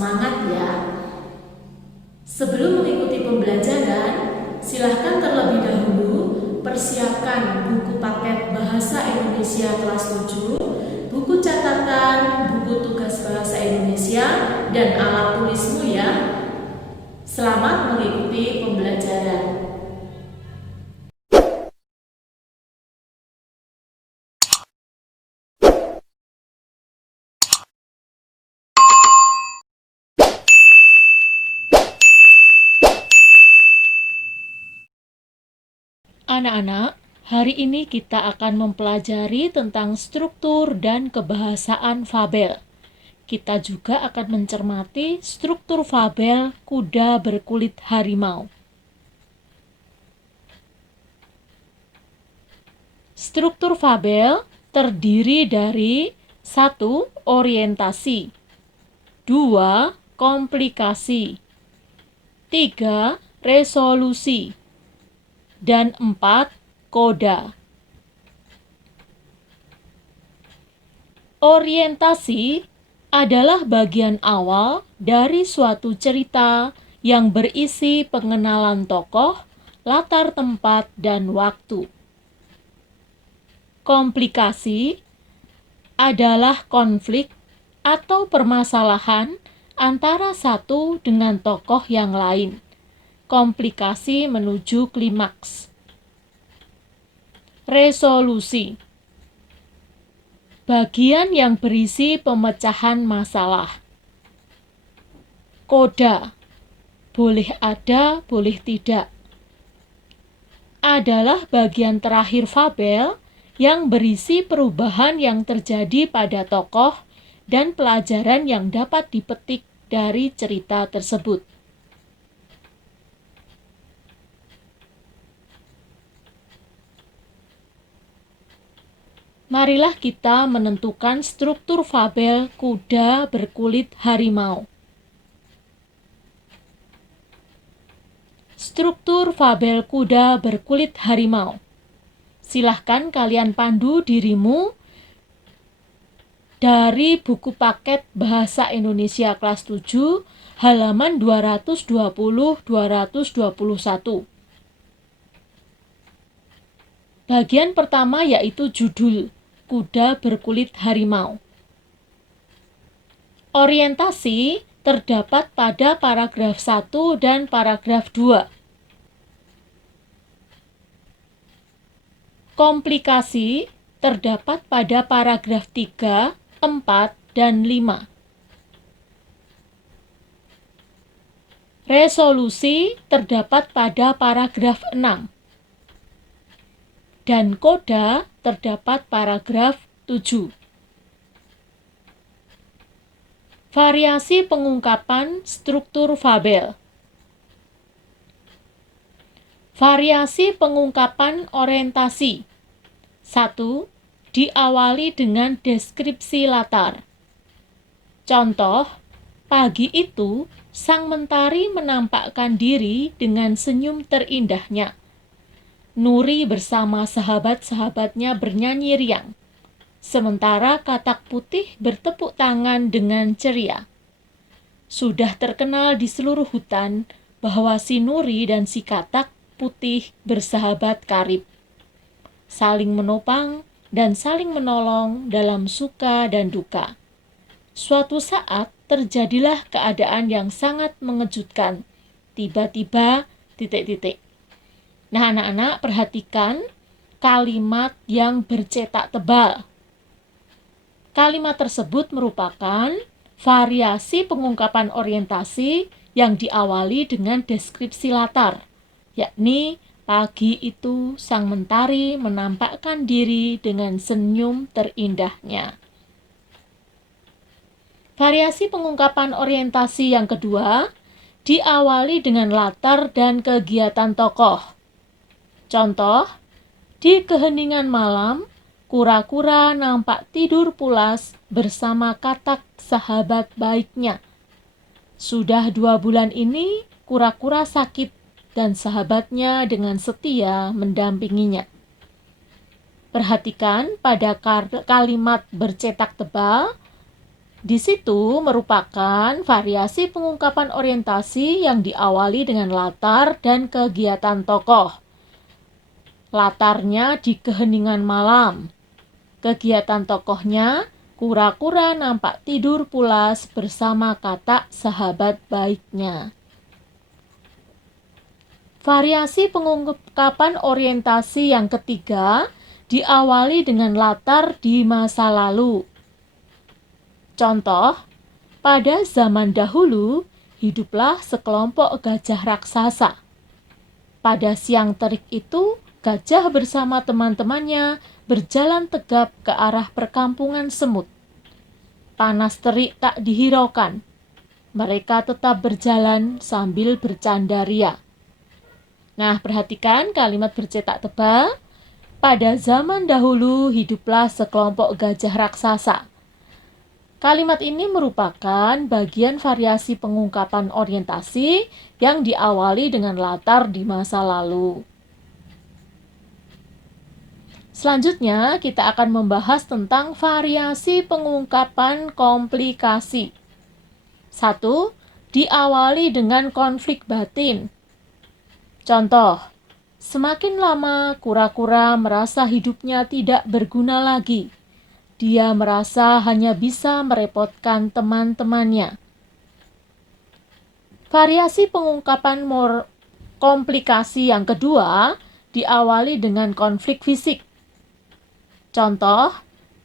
semangat ya. Sebelum mengikuti pembelajaran, silahkan terlebih dahulu persiapkan buku paket Bahasa Indonesia kelas 7, buku catatan, buku tugas Bahasa Indonesia, dan alat tulismu ya. Selamat mengikuti pembelajaran. Anak-anak, hari ini kita akan mempelajari tentang struktur dan kebahasaan fabel. Kita juga akan mencermati struktur fabel kuda berkulit harimau. Struktur fabel terdiri dari 1. Orientasi 2. Komplikasi 3. Resolusi dan 4. Koda. Orientasi adalah bagian awal dari suatu cerita yang berisi pengenalan tokoh, latar tempat, dan waktu. Komplikasi adalah konflik atau permasalahan antara satu dengan tokoh yang lain. Komplikasi menuju klimaks. Resolusi bagian yang berisi pemecahan masalah. Koda boleh ada, boleh tidak, adalah bagian terakhir fabel yang berisi perubahan yang terjadi pada tokoh dan pelajaran yang dapat dipetik dari cerita tersebut. Marilah kita menentukan struktur fabel kuda berkulit harimau. Struktur fabel kuda berkulit harimau. Silahkan kalian pandu dirimu dari buku paket Bahasa Indonesia kelas 7 halaman 220-221. Bagian pertama yaitu judul Kuda berkulit harimau. Orientasi terdapat pada paragraf 1 dan paragraf 2. Komplikasi terdapat pada paragraf 3, 4, dan 5. Resolusi terdapat pada paragraf 6. Dan koda terdapat paragraf 7. Variasi pengungkapan struktur fabel. Variasi pengungkapan orientasi. 1. Diawali dengan deskripsi latar. Contoh, pagi itu sang mentari menampakkan diri dengan senyum terindahnya. Nuri bersama sahabat-sahabatnya bernyanyi riang, sementara Katak Putih bertepuk tangan dengan ceria. Sudah terkenal di seluruh hutan bahwa si Nuri dan si Katak Putih bersahabat karib, saling menopang dan saling menolong dalam suka dan duka. Suatu saat terjadilah keadaan yang sangat mengejutkan. Tiba-tiba ... Nah, anak-anak, perhatikan kalimat yang bercetak tebal. Kalimat tersebut merupakan variasi pengungkapan orientasi yang diawali dengan deskripsi latar, yakni pagi itu sang mentari menampakkan diri dengan senyum terindahnya. Variasi pengungkapan orientasi yang kedua diawali dengan latar dan kegiatan tokoh. Contoh, di keheningan malam, kura-kura nampak tidur pulas bersama Katak sahabat baiknya. Sudah 2 bulan ini, kura-kura sakit dan sahabatnya dengan setia mendampinginya. Perhatikan pada kalimat bercetak tebal, Di situ merupakan variasi pengungkapan orientasi yang diawali dengan latar dan kegiatan tokoh. Latarnya di keheningan malam. Kegiatan tokohnya, kura-kura nampak tidur pulas bersama katak sahabat baiknya. Variasi pengungkapan orientasi yang ketiga diawali dengan latar di masa lalu. Contoh, pada zaman dahulu, hiduplah sekelompok gajah raksasa. Pada siang terik itu, gajah bersama teman-temannya berjalan tegap ke arah perkampungan semut. Panas terik tak dihiraukan. Mereka tetap berjalan sambil bercanda ria. Nah, perhatikan kalimat bercetak tebal. Pada zaman dahulu, hiduplah sekelompok gajah raksasa. Kalimat ini merupakan bagian variasi pengungkapan orientasi yang diawali dengan latar di masa lalu. Selanjutnya, kita akan membahas tentang variasi pengungkapan komplikasi. 1. Diawali dengan konflik batin. Contoh, semakin lama kura-kura merasa hidupnya tidak berguna lagi. Dia merasa hanya bisa merepotkan teman-temannya. Variasi pengungkapan komplikasi yang kedua diawali dengan konflik fisik. Contoh,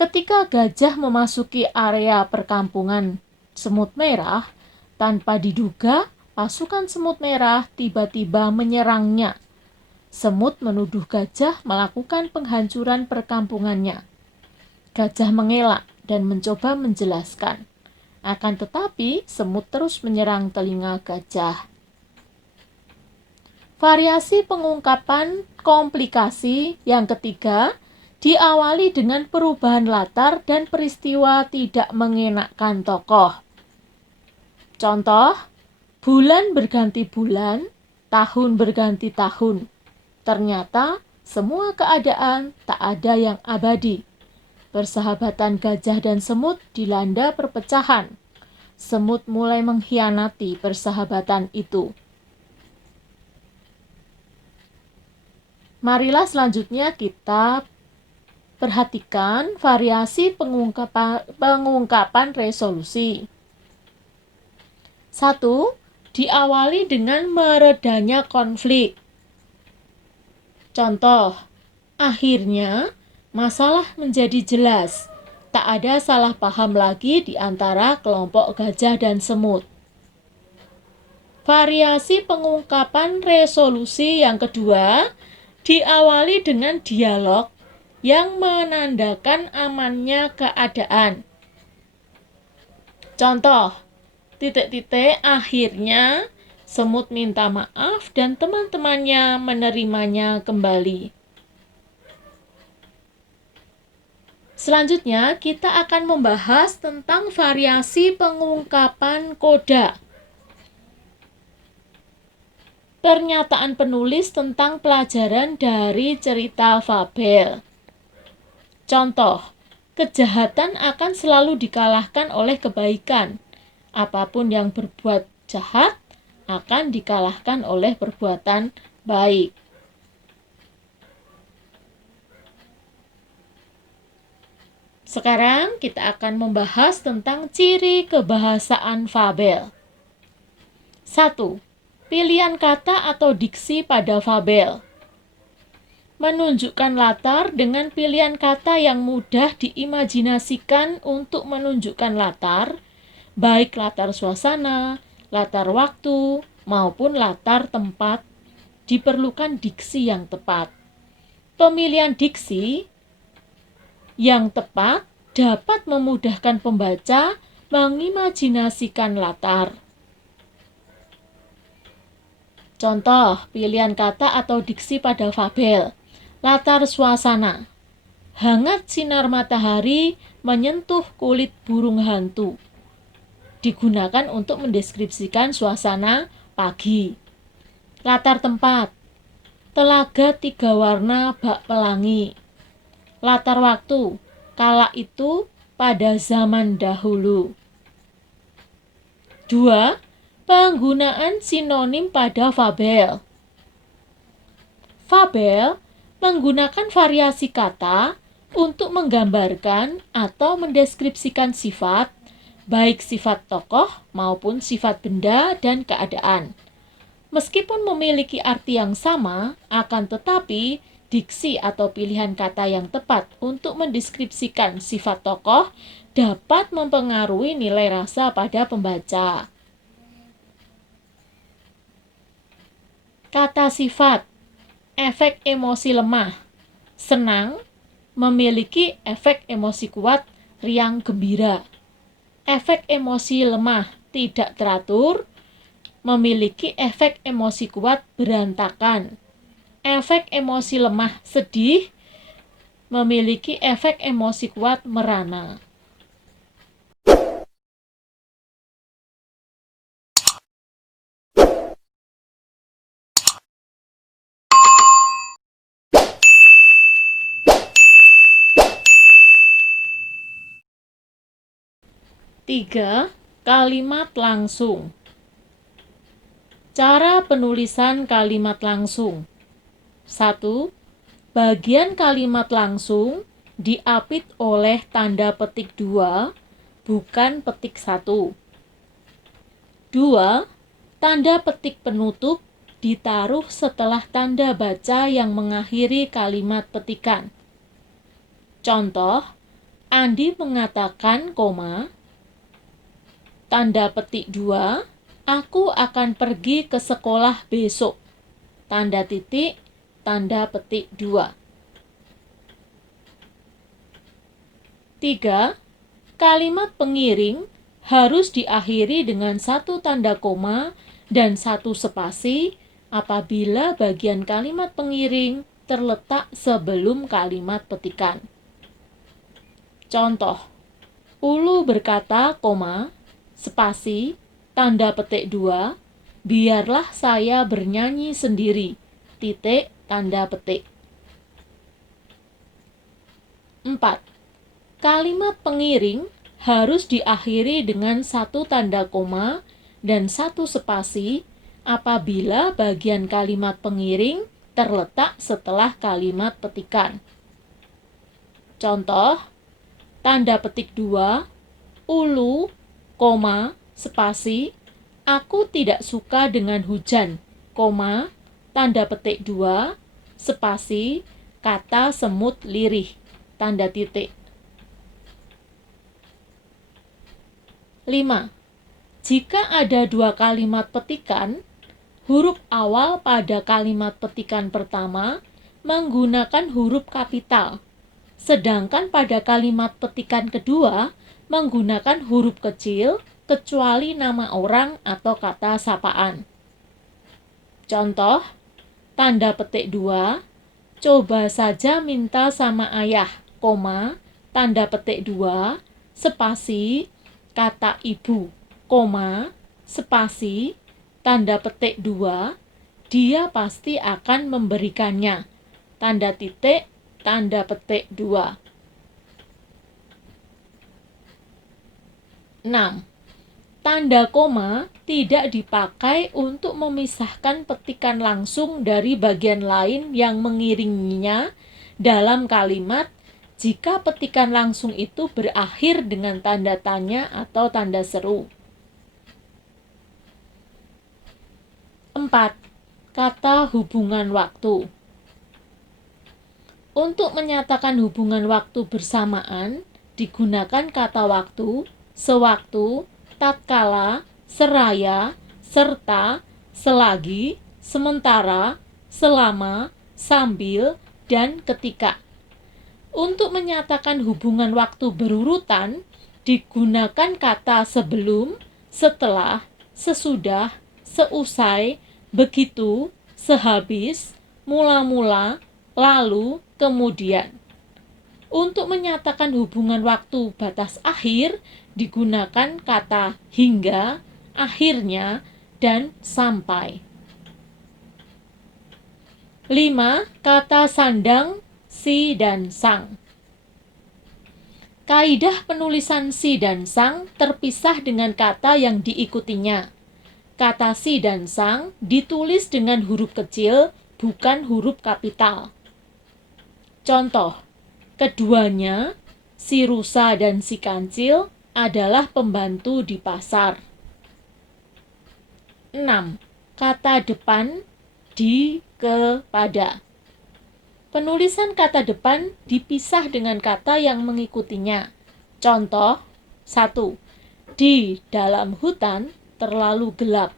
ketika gajah memasuki area perkampungan semut merah, tanpa diduga pasukan semut merah tiba-tiba menyerangnya. Semut menuduh gajah melakukan penghancuran perkampungannya. Gajah mengelak dan mencoba menjelaskan. Akan tetapi, semut terus menyerang telinga gajah. Variasi pengungkapan komplikasi yang ketiga diawali dengan perubahan latar dan peristiwa tidak mengenakkan tokoh. Contoh, bulan berganti bulan, tahun berganti tahun. Ternyata semua keadaan tak ada yang abadi. Persahabatan gajah dan semut dilanda perpecahan. Semut mulai mengkhianati persahabatan itu. Marilah selanjutnya kita perhatikan variasi pengungkapan resolusi. 1. Diawali dengan meredanya konflik. Contoh, akhirnya masalah menjadi jelas. Tak ada salah paham lagi di antara kelompok gajah dan semut. Variasi pengungkapan resolusi yang kedua diawali dengan dialog yang menandakan amannya keadaan. Contoh, akhirnya semut minta maaf dan teman-temannya menerimanya kembali. Selanjutnya, kita akan membahas tentang variasi pengungkapan koda. Pernyataan penulis tentang pelajaran dari cerita fabel. Contoh, kejahatan akan selalu dikalahkan oleh kebaikan. Apapun yang berbuat jahat akan dikalahkan oleh perbuatan baik. Sekarang kita akan membahas tentang ciri kebahasaan fabel. 1. Pilihan kata atau diksi pada fabel. Menunjukkan latar dengan pilihan kata yang mudah diimajinasikan untuk menunjukkan latar, baik latar suasana, latar waktu, maupun latar tempat, diperlukan diksi yang tepat. Pemilihan diksi yang tepat dapat memudahkan pembaca mengimajinasikan latar. Contoh, pilihan kata atau diksi pada fabel. Latar suasana. Hangat sinar matahari menyentuh kulit burung hantu. Digunakan untuk mendeskripsikan suasana pagi. Latar tempat. Telaga 3 warna bak pelangi. Latar waktu, kala itu pada zaman dahulu. 2. Penggunaan sinonim pada fabel. Fabel menggunakan variasi kata untuk menggambarkan atau mendeskripsikan sifat, baik sifat tokoh maupun sifat benda dan keadaan. Meskipun memiliki arti yang sama, akan tetapi diksi atau pilihan kata yang tepat untuk mendeskripsikan sifat tokoh dapat mempengaruhi nilai rasa pada pembaca. Kata sifat, efek emosi lemah, senang, memiliki efek emosi kuat, riang gembira. Efek emosi lemah, tidak teratur, memiliki efek emosi kuat, berantakan. Efek emosi lemah, sedih, memiliki efek emosi kuat, merana. Tiga, kalimat langsung. Cara penulisan kalimat langsung. 1. Bagian kalimat langsung diapit oleh tanda petik 2, bukan petik 1. 2. Tanda petik penutup ditaruh setelah tanda baca yang mengakhiri kalimat petikan. Contoh, Andi mengatakan, tanda petik 2, aku akan pergi ke sekolah besok. Tanda titik, tanda petik 2. 3. Kalimat pengiring harus diakhiri dengan satu tanda koma dan satu spasi apabila bagian kalimat pengiring terletak sebelum kalimat petikan. Contoh, Ulu berkata, spasi, tanda petik 2, biarlah saya bernyanyi sendiri, titik, tanda petik. 4. Kalimat pengiring harus diakhiri dengan satu tanda koma dan satu spasi apabila bagian kalimat pengiring terletak setelah kalimat petikan. Contoh, tanda petik 2, ulu, spasi, aku tidak suka dengan hujan, tanda petik 2, spasi, kata semut lirih, tanda titik. 5. Jika ada dua kalimat petikan, huruf awal pada kalimat petikan pertama menggunakan huruf kapital, sedangkan pada kalimat petikan kedua menggunakan huruf kecil kecuali nama orang atau kata sapaan. Contoh, tanda petik 2, coba saja minta sama ayah, tanda petik 2, spasi, kata ibu, spasi, tanda petik 2, dia pasti akan memberikannya, tanda titik, tanda petik 2. 6. Tanda koma tidak dipakai untuk memisahkan petikan langsung dari bagian lain yang mengiringinya dalam kalimat jika petikan langsung itu berakhir dengan tanda tanya atau tanda seru. 4. Kata hubungan waktu. Untuk menyatakan hubungan waktu bersamaan, digunakan kata waktu, sewaktu, tatkala, seraya, serta, selagi, sementara, selama, sambil, dan ketika. Untuk menyatakan hubungan waktu berurutan, digunakan kata sebelum, setelah, sesudah, seusai, begitu, sehabis, mula-mula, lalu, kemudian. Untuk menyatakan hubungan waktu batas akhir, digunakan kata hingga, akhirnya, dan sampai. 5. Kata sandang, si, dan sang. Kaidah penulisan si dan sang terpisah dengan kata yang diikutinya. Kata si dan sang ditulis dengan huruf kecil, bukan huruf kapital. Contoh, keduanya, si rusa dan si kancil, adalah pembantu di pasar. 6. Kata depan di, kepada. Penulisan kata depan dipisah dengan kata yang mengikutinya. Contoh, 1. Di dalam hutan terlalu gelap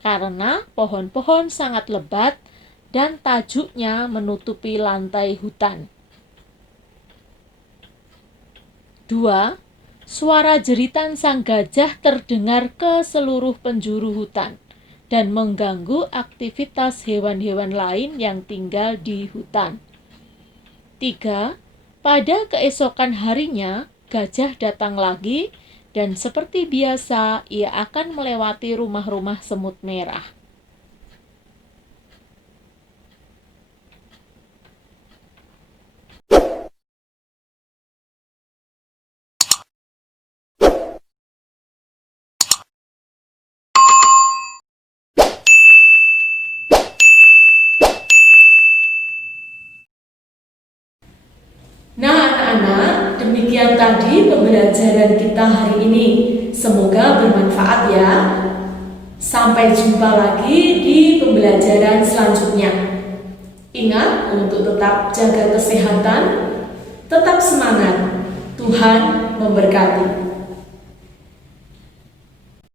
karena pohon-pohon sangat lebat dan tajuknya menutupi lantai hutan. 2. Suara jeritan sang gajah terdengar ke seluruh penjuru hutan dan mengganggu aktivitas hewan-hewan lain yang tinggal di hutan. 3. Pada keesokan harinya, gajah datang lagi dan seperti biasa ia akan melewati rumah-rumah semut merah. Nah anak-anak, demikian tadi pembelajaran kita hari ini. Semoga bermanfaat ya. Sampai jumpa lagi di pembelajaran selanjutnya. Ingat untuk tetap jaga kesehatan, tetap semangat. Tuhan memberkati.